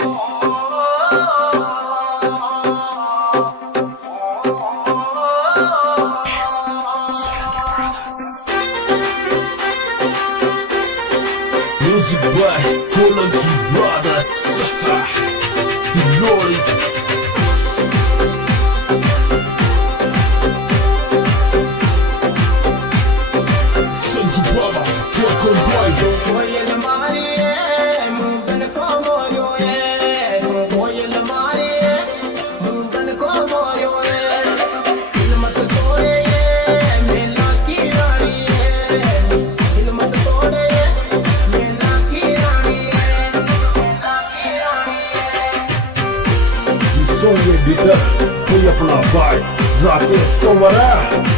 Music by Kolanki Brothers. Glory. Sanji Baba, Dragon Boy. Sonho Editor, कोई अपना भाई राकेश तोमर है।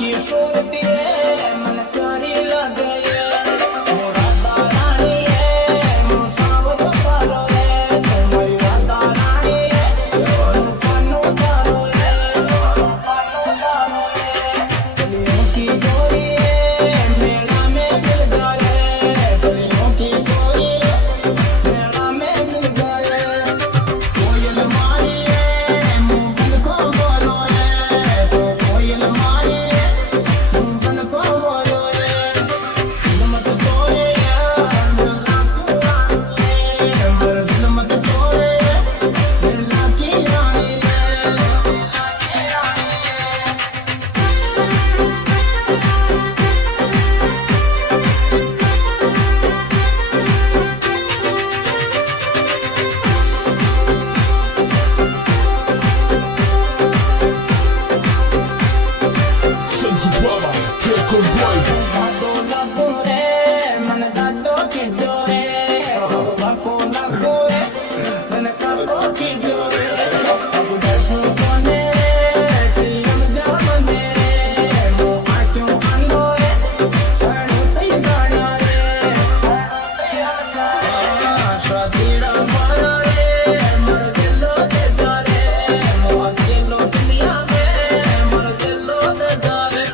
ऊंची सूरती है मन प्यारी लगे वो राधा रानी है मुँह सावत करो रे तुम्हारी राधा रानी है कानू तारो रे कानू तारो रे गलियों की डोरी है मेला में मिल जाए गलियों की डोरी मेला में मिल जाए कोयल मारी है मुँह बन को बोलो रे कोयल मारी है मुँह बन को बोलो रे दिल मत तोड़े मेरा की रानी है मेरा दिल मत तोड़े मेरा की रानी है मेरा की रानी है Sanji Brother, take on boy. Lago lago re, man dato chido re. Lago lago re, man dato chido re. Abu dato kone re, tiyam jamane re. Mo acho ando re, anu tai sana re. Anu tai acha, shadira mara re. Mar dillo de dare, mo dillo dunya me. Mar dillo de dare.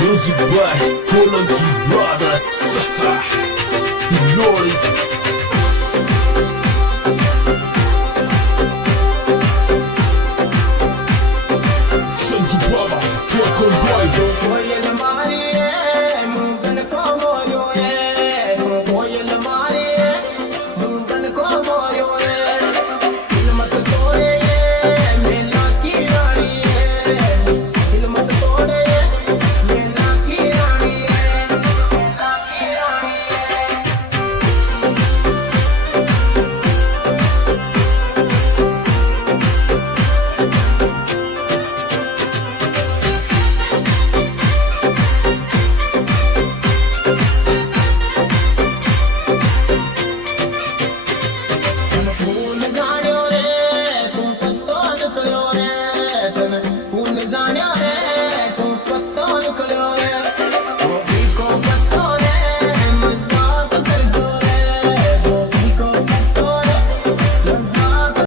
Music by Kolanki Brothers. Glory.